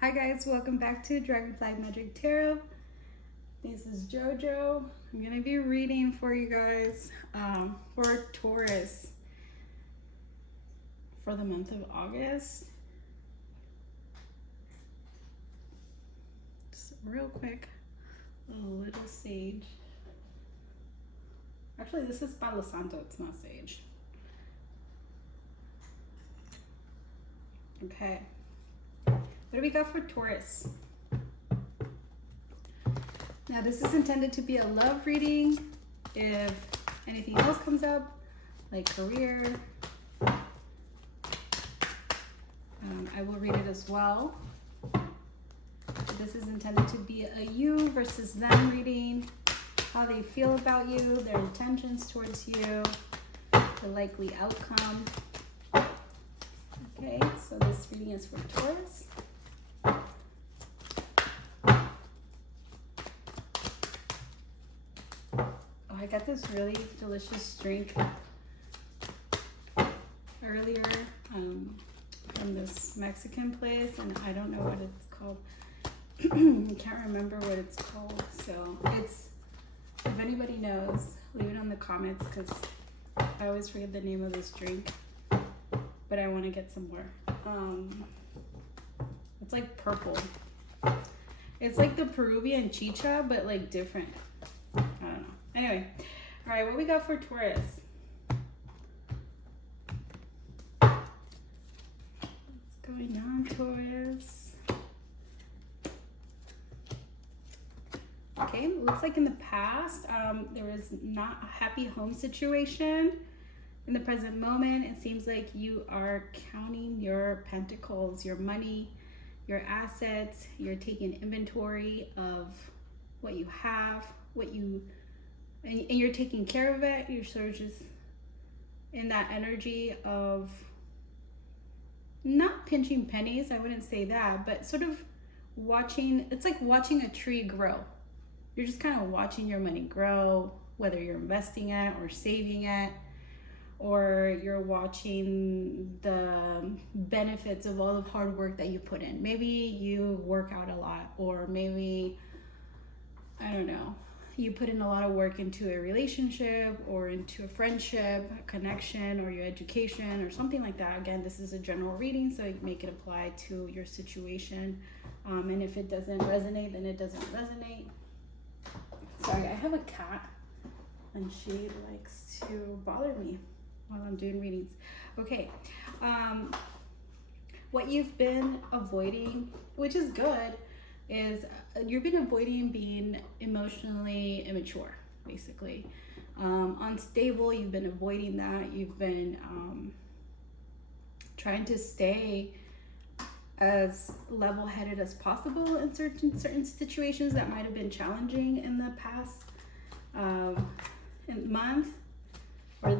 Hi guys, welcome back to Dragonfly Magic Tarot. This is JoJo. I'm gonna be reading for you guys for Taurus for the month of August. Just real quick, a little sage. Actually, this is Palo Santo, it's not sage. Okay. What do we got for Taurus? Now this is intended to be a love reading. If anything else comes up, like career, I will read it as well. This is intended to be a you versus them reading, how they feel about you, their intentions towards you, the likely outcome. Okay, so this reading is for Taurus. I got this really delicious drink earlier from this Mexican place, and I don't know what it's called. I can't remember what it's called. So it's, if anybody knows, leave it in the comments because I always forget the name of this drink, but I want to get some more. It's like purple. It's like the Peruvian chicha, but like different. I don't know. Anyway, all right, what we got for Taurus? What's going on, Taurus? Okay, looks like in the past, there was not a happy home situation. In the present moment, it seems like you are counting your pentacles, your money, your assets. You're taking inventory of what you have, and you're taking care of it. You're sort of just in that energy of not pinching pennies, I wouldn't say that, but sort of watching. It's like watching a tree grow. You're just kind of watching your money grow, whether you're investing it or saving it, or you're watching the benefits of all the hard work that you put in. Maybe you work out a lot, or maybe, I don't know, you put in a lot of work into a relationship or into a friendship, a connection, or your education or something like that. Again, this is a general reading, so you make it apply to your situation. And if it doesn't resonate, then it doesn't resonate. Sorry, I have a cat and she likes to bother me while I'm doing readings. Okay, what you've been avoiding, which is good, is you've been avoiding being emotionally immature, basically. Unstable, you've been avoiding that. You've been trying to stay as level-headed as possible in certain situations that might have been challenging in the past month, or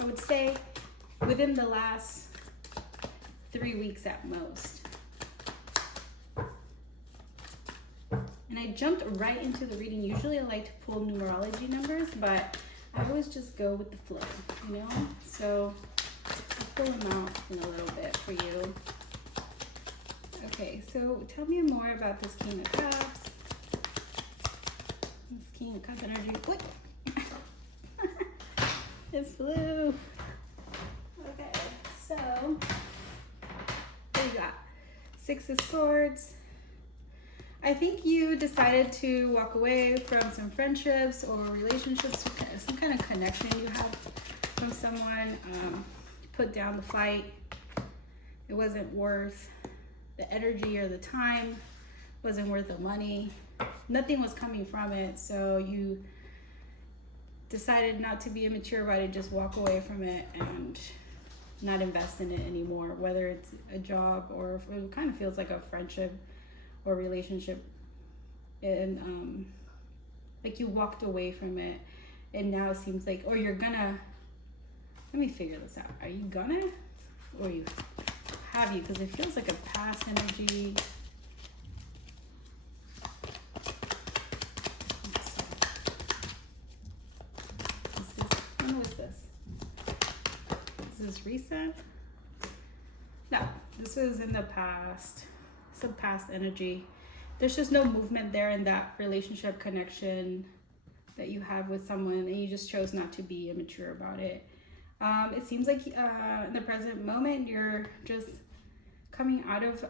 I would say within the last 3 weeks at most. And I jumped right into the reading. Usually I like to pull numerology numbers, but I always just go with the flow, you know? So I'll pull them out in a little bit for you. Okay, so tell me more about this King of Cups. This King of Cups energy. What? It's blue. Okay, so what you got? Six of Swords. I think you decided to walk away from some friendships or relationships, some kind of connection you have from someone. Put down the fight. It wasn't worth the energy or the time. Wasn't worth the money. Nothing was coming from it. So you decided not to be immature about it, just walk away from it and not invest in it anymore. Whether it's a job or if it kind of feels like a friendship or relationship, and like you walked away from it, and now it seems like, or you're gonna, let me figure this out. Are you gonna, or you have you? Because it feels like a past energy. What's this? Is this recent? No, this this is in the past, some past energy. There's just no movement there in that relationship connection that you have with someone, and you just chose not to be immature about it. It seems like in the present moment, you're just coming out of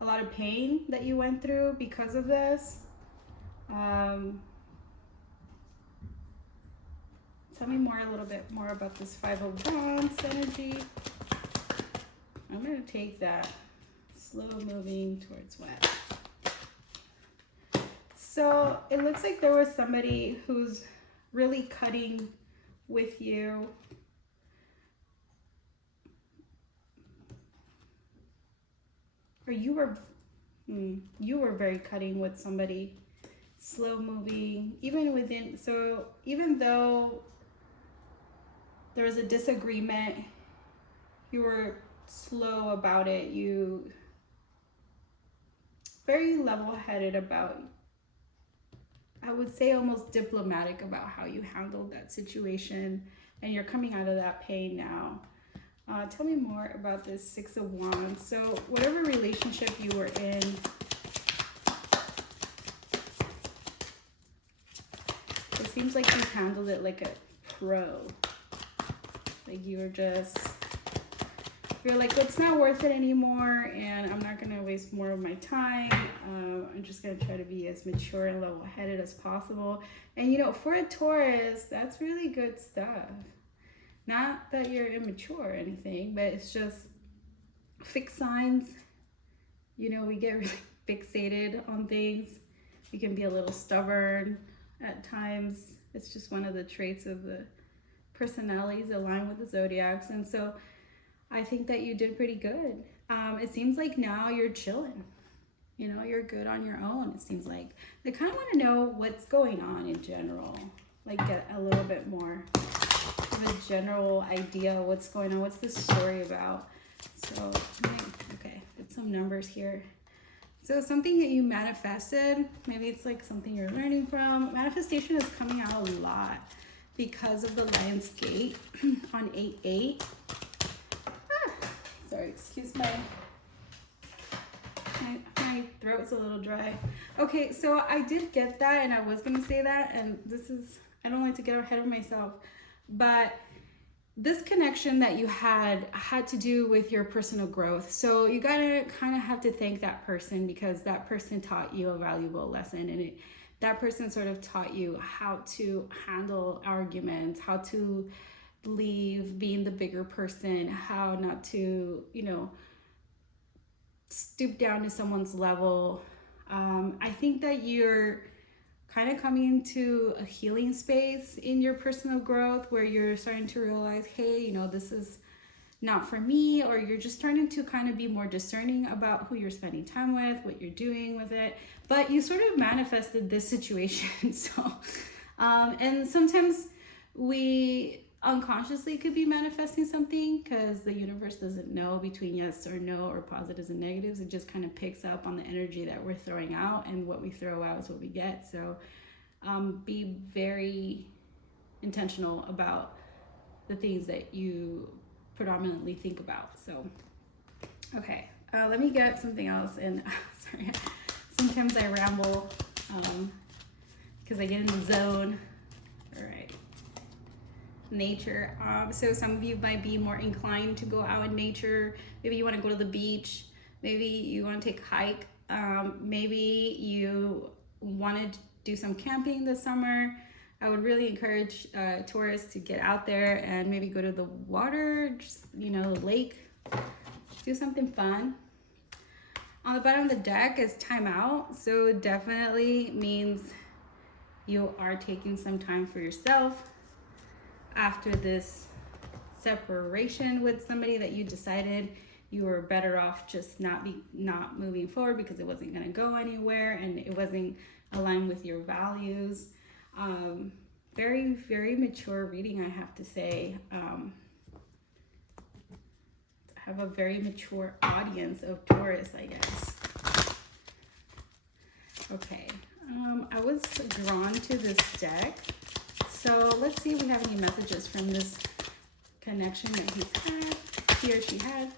a lot of pain that you went through because of this. Tell me a little bit more about this Five of Wands energy. I'm going to take that. Slow moving towards what? So it looks like there was somebody who's really cutting with you. Or you were very cutting with somebody. Slow moving, even within, so even though there was a disagreement, you were slow about it. You very level-headed about, I would say almost diplomatic about how you handled that situation, and you're coming out of that pain now. Tell me more about this Six of Wands. So whatever relationship you were in, it seems like you handled it like a pro. Like you're like, it's not worth it anymore, and I'm not gonna waste more of my time. I'm just gonna try to be as mature and level-headed as possible. And you know, for a Taurus, that's really good stuff. Not that you're immature or anything, but it's just fixed signs. You know, we get really fixated on things. We can be a little stubborn at times. It's just one of the traits of the personalities aligned with the zodiacs. And so I think that you did pretty good. It seems like now you're chilling. You know, you're good on your own. It seems like they kind of want to know what's going on in general, like get a little bit more of a general idea of what's going on. What's this story about? So, okay, get some numbers here. So something that you manifested, maybe it's like something you're learning from. Manifestation is coming out a lot because of the Lion's Gate on 8/8. Sorry, excuse my throat's a little dry. Okay, so I did get that, and I was gonna say that, and this is, I don't like to get ahead of myself, but this connection that you had to do with your personal growth. So you gotta kind of have to thank that person, because that person taught you a valuable lesson, and that person sort of taught you how to handle arguments, how to leave being the bigger person, how not to, you know, stoop down to someone's level. I think that you're kind of coming into a healing space in your personal growth where you're starting to realize, hey, you know, this is not for me, or you're just starting to kind of be more discerning about who you're spending time with, what you're doing with it. But you sort of manifested this situation. So, and sometimes we unconsciously could be manifesting something because the universe doesn't know between yes or no or positives and negatives. It just kind of picks up on the energy that we're throwing out, and what we throw out is what we get. So be very intentional about the things that you predominantly think about. So, okay, let me get something else. And sorry, sometimes I ramble because I get in the zone. All right. Nature. So some of you might be more inclined to go out in nature. Maybe you want to go to the beach. Maybe you want to take a hike. Maybe you want to do some camping this summer. I would really encourage Taurus to get out there and maybe go to the water, just, you know, the lake. Do something fun. On the bottom of the deck is time out. So it definitely means you are taking some time for yourself after this separation with somebody that you decided you were better off just not moving forward because it wasn't going to go anywhere and it wasn't aligned with your values. Very, very mature reading, I have to say. I have a very mature audience of Taurus, I guess. Okay, I was drawn to this deck. So let's see if we have any messages from this connection that he's had. he or she had.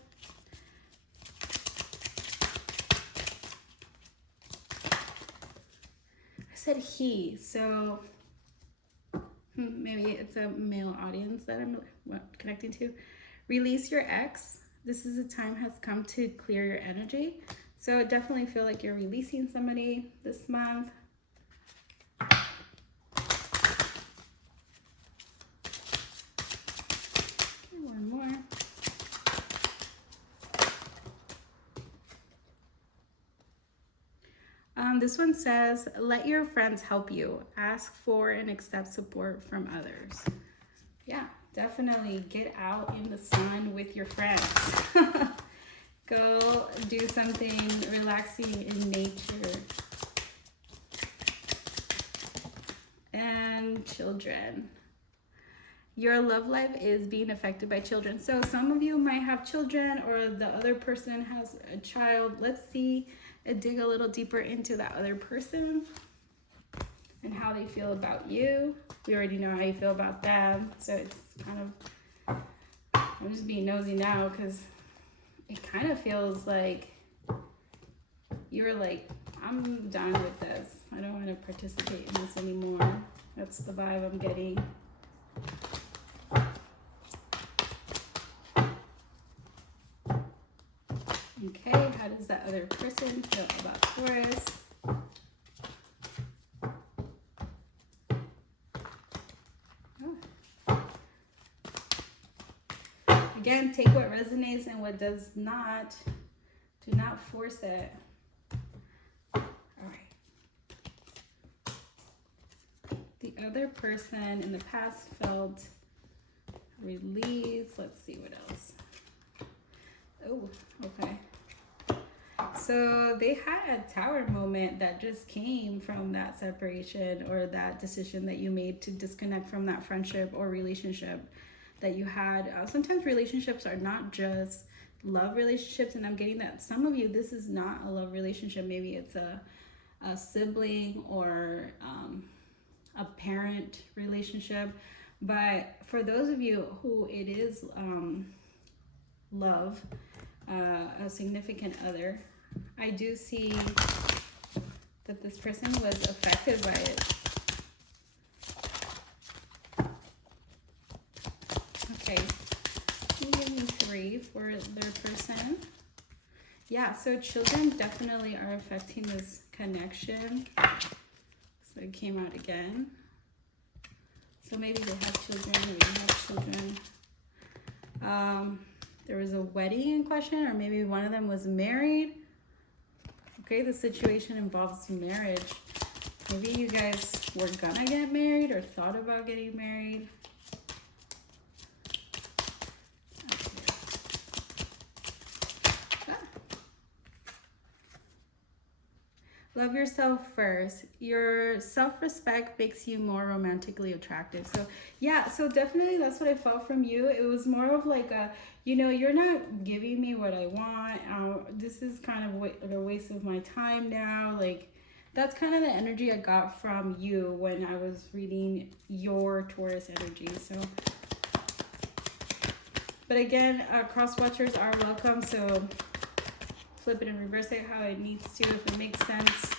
I said he, so maybe it's a male audience that I'm connecting to. Release your ex. This is a time has come to clear your energy. So definitely feel like you're releasing somebody this month. Okay, one more. This one says, let your friends help you. Ask for and accept support from others. Yeah, definitely get out in the sun with your friends. Go do something relaxing in nature. And children. Your love life is being affected by children. So some of you might have children, or the other person has a child. Let's see, dig a little deeper into that other person and how they feel about you. We already know how you feel about them. So it's kind of, I'm just being nosy now because it kind of feels like you're like, I'm done with this. I don't want to participate in this anymore. That's the vibe I'm getting. Okay, how does that other person feel about Taurus? Oh. Again, take what resonates and what does not. Do not force it. All right. The other person in the past felt release. Let's see what else. Oh, okay. So they had a tower moment that just came from that separation or that decision that you made to disconnect from that friendship or relationship that you had. Sometimes relationships are not just love relationships, and I'm getting that some of you, this is not a love relationship. Maybe it's a sibling or a parent relationship. But for those of you who it is love, a significant other, I do see that this person was affected by it. Okay, can you give me 3 for their person? Yeah, so children definitely are affecting this connection. So it came out again. So maybe they have children, maybe they have children. There was a wedding in question, or maybe one of them was married. Okay, the situation involves marriage. Maybe you guys were gonna get married or thought about getting married. Love yourself first. Your self-respect makes you more romantically attractive. So yeah, so definitely that's what I felt from you. It was more of like a, you know, you're not giving me what I want. This is kind of a waste of my time now. Like, that's kind of the energy I got from you when I was reading your Taurus energy. So, but again, cross watchers are welcome. So flip it and reverse it how it needs to, if it makes sense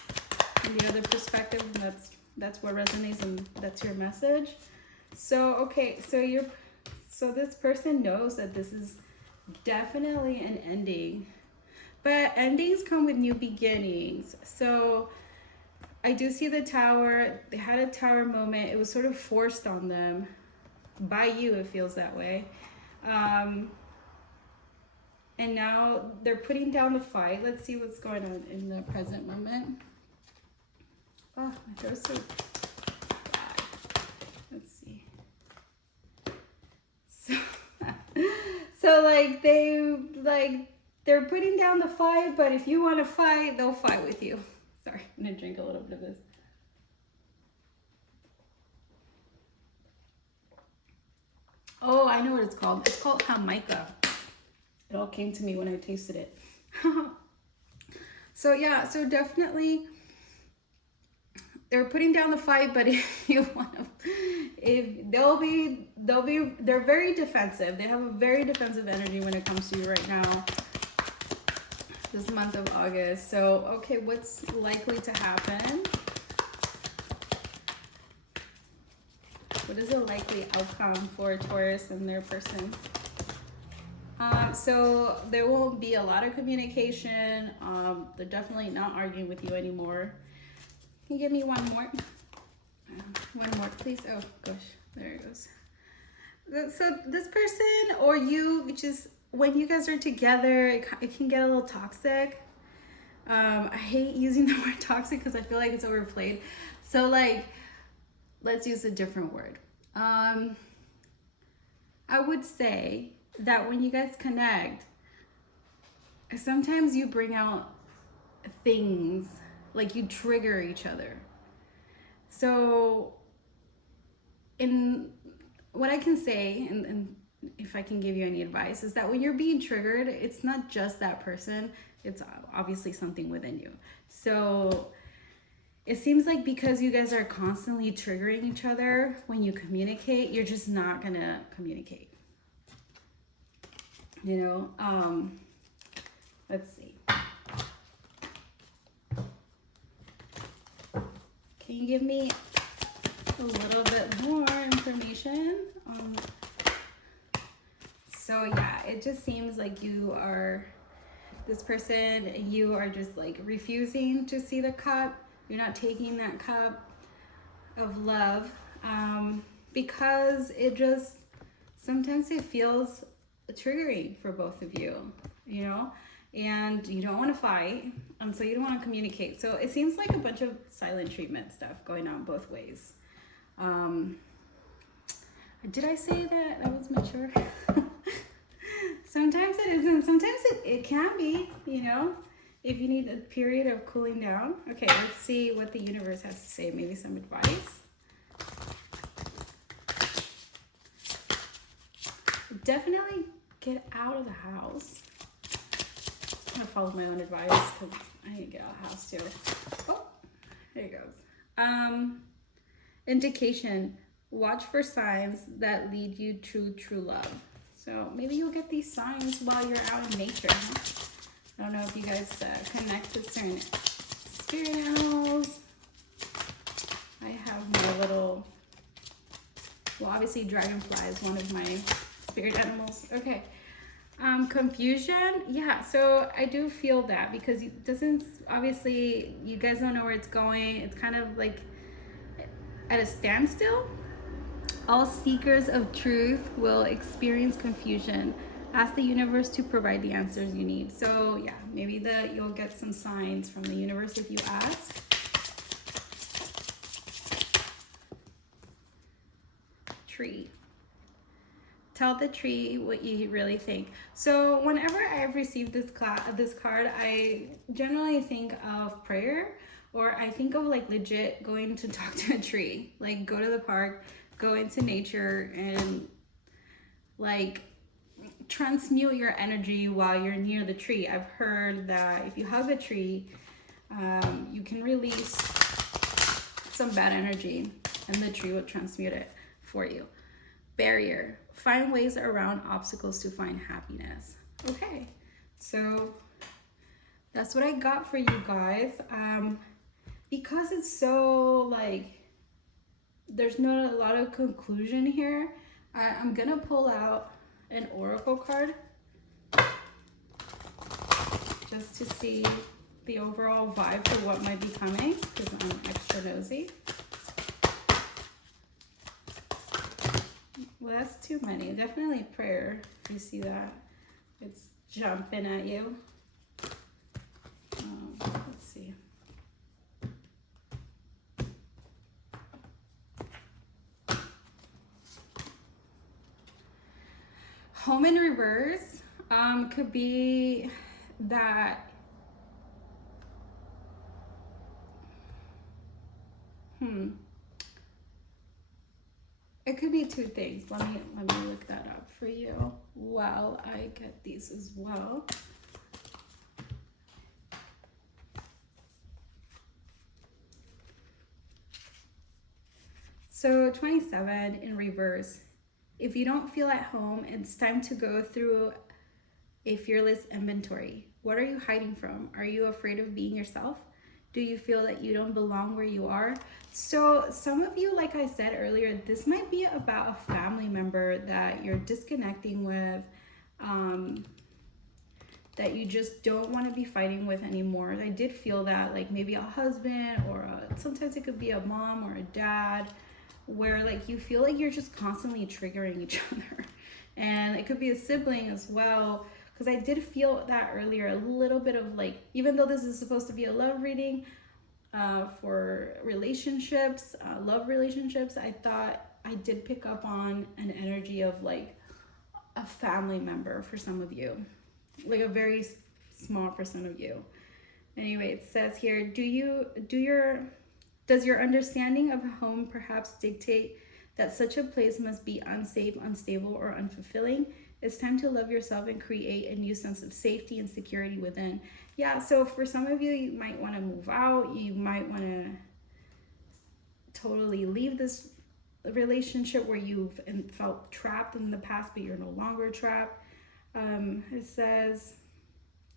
from the other perspective, and that's what resonates and that's your message. So okay, so this person knows that this is definitely an ending, but endings come with new beginnings. So I do see the tower. They had a tower moment. It was sort of forced on them by you. It feels that way. And now they're putting down the fight. Let's see what's going on in the present moment. Oh, my throat's so bad. Let's see. So they're putting down the fight, but if you want to fight, they'll fight with you. Sorry, I'm gonna drink a little bit of this. Oh, I know what it's called. It's called Jamaica. It all came to me when I tasted it. So yeah, so definitely they're putting down the fight, but if you want to, if they're very defensive. They have a very defensive energy when it comes to you right now, this month of August. So, okay, what's likely to happen? What is a likely outcome for Taurus and their person? So there will be a lot of communication. They're definitely not arguing with you anymore. Can you give me one more? One more, please. Oh, gosh. There it goes. So this person or you, just when you guys are together, it can get a little toxic. I hate using the word toxic because I feel like it's overplayed. So, like, let's use a different word. I would say that when you guys connect, sometimes you bring out things, like you trigger each other. So in what I can say, and if I can give you any advice, is that when you're being triggered, it's not just that person, it's obviously something within you. So it seems like because you guys are constantly triggering each other, when you communicate, you're just not gonna communicate. You know, let's see. Can you give me a little bit more information? So yeah, it just seems like you are, this person, you are just like refusing to see the cup. You're not taking that cup of love because it just, sometimes it feels triggering for both of you, you know, and you don't want to fight, so you don't want to communicate. So it seems like a bunch of silent treatment stuff going on both ways. Did I say that I was mature? Sometimes it isn't. Sometimes it can be, you know, if you need a period of cooling down. Okay, let's see what the universe has to say. Maybe some advice. Definitely get out of the house. I'm gonna follow my own advice because I need to get out of the house too. Oh, there it goes. Indication, watch for signs that lead you to true love. So maybe you'll get these signs while you're out in nature. Huh? I don't know if you guys connect with certain spirit animals. I have my little, well, obviously dragonfly is one of my spirit animals. Okay. Confusion. Yeah, so I do feel that because it doesn't, obviously you guys don't know where it's going. It's kind of like at a standstill. All seekers of truth will experience confusion. Ask the universe to provide the answers you need. So yeah, maybe you'll get some signs from the universe if you ask. Tree. Tell the tree what you really think. So whenever I've received this card, I generally think of prayer, or I think of like legit going to talk to a tree. Like go to the park, go into nature, and like transmute your energy while you're near the tree. I've heard that if you hug a tree, you can release some bad energy and the tree will transmute it for you. Barrier. Find ways around obstacles to find happiness. Okay, so that's what I got for you guys. Because it's so like, there's not a lot of conclusion here, I'm gonna pull out an oracle card just to see the overall vibe for what might be coming, because I'm extra nosy. Well, that's too many. Definitely prayer. You see that? It's jumping at you. Let's see. Home in reverse could be that it could be two things. Let me look that up for you while I get these as well. So 27 in reverse. If you don't feel at home, it's time to go through a fearless inventory. What are you hiding from? Are you afraid of being yourself? Do you feel that you don't belong where you are? So some of you, like I said earlier, this might be about a family member that you're disconnecting with, that you just don't want to be fighting with anymore. I did feel that, like maybe a husband or sometimes it could be a mom or a dad, where like you feel like you're just constantly triggering each other. And it could be a sibling as well, because I did feel that earlier, a little bit of like, even though this is supposed to be a love reading for relationships, love relationships, I thought I did pick up on an energy of like a family member for some of you, like a very small percent of you. Anyway, it says here, does your understanding of home perhaps dictate that such a place must be unsafe, unstable, or unfulfilling? It's time to love yourself and create a new sense of safety and security within. Yeah, so for some of you, you might want to move out. You might want to totally leave this relationship where you've felt trapped in the past, but you're no longer trapped. It says,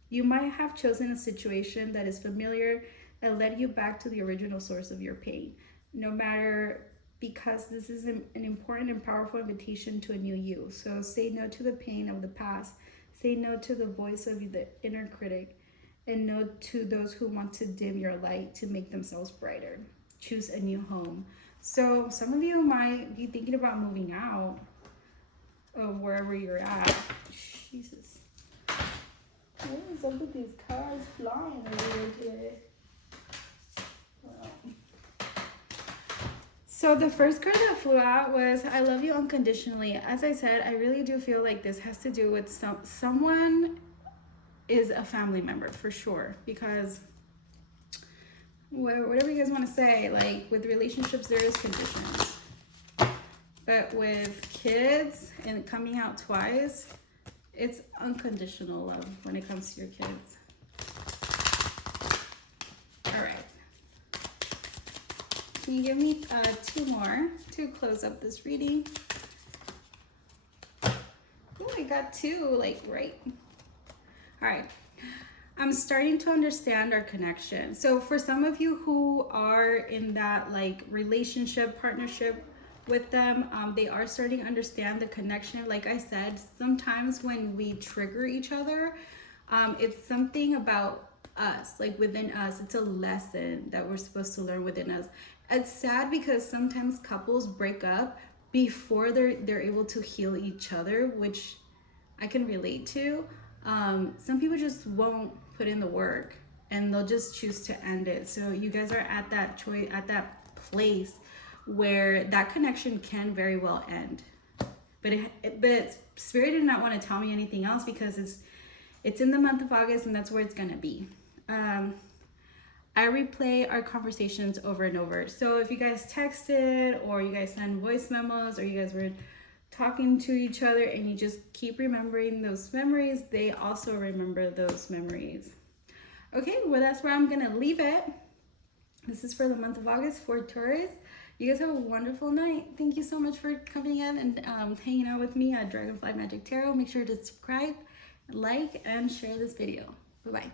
you might have chosen a situation that is familiar that led you back to the original source of your pain. No matter, because this is an important and powerful invitation to a new you. So say no to the pain of the past. Say no to the voice of the inner critic. And no to those who want to dim your light to make themselves brighter. Choose a new home. So some of you might be thinking about moving out of wherever you're at. Jesus. What is up with these cars flying over here today? So the first card that flew out was, I love you unconditionally. As I said, I really do feel like this has to do with someone is a family member for sure, because whatever you guys want to say, like with relationships, there is conditions. But with kids and coming out twice, it's unconditional love when it comes to your kids. All right. Can you give me two more to close up this reading? Oh, I got two, like right. All right. I'm starting to understand our connection. So for some of you who are in that like relationship, partnership with them, they are starting to understand the connection. Like I said, sometimes when we trigger each other, it's something about us, like within us. It's a lesson that we're supposed to learn within us. It's sad because sometimes couples break up before they're able to heal each other, which I can relate to. Some people just won't put in the work and they'll just choose to end it. So you guys are at that choice, at that place where that connection can very well end. But Spirit did not want to tell me anything else because it's in the month of August and that's where it's gonna be. I replay our conversations over and over. So if you guys texted or you guys send voice memos or you guys were talking to each other and you just keep remembering those memories, they also remember those memories. Okay, well that's where I'm gonna leave it. This is for the month of August for Taurus. You guys have a wonderful night. Thank you so much for coming in and hanging out with me at Dragonfly Magic Tarot. Make sure to subscribe, like, and share this video. Bye-bye.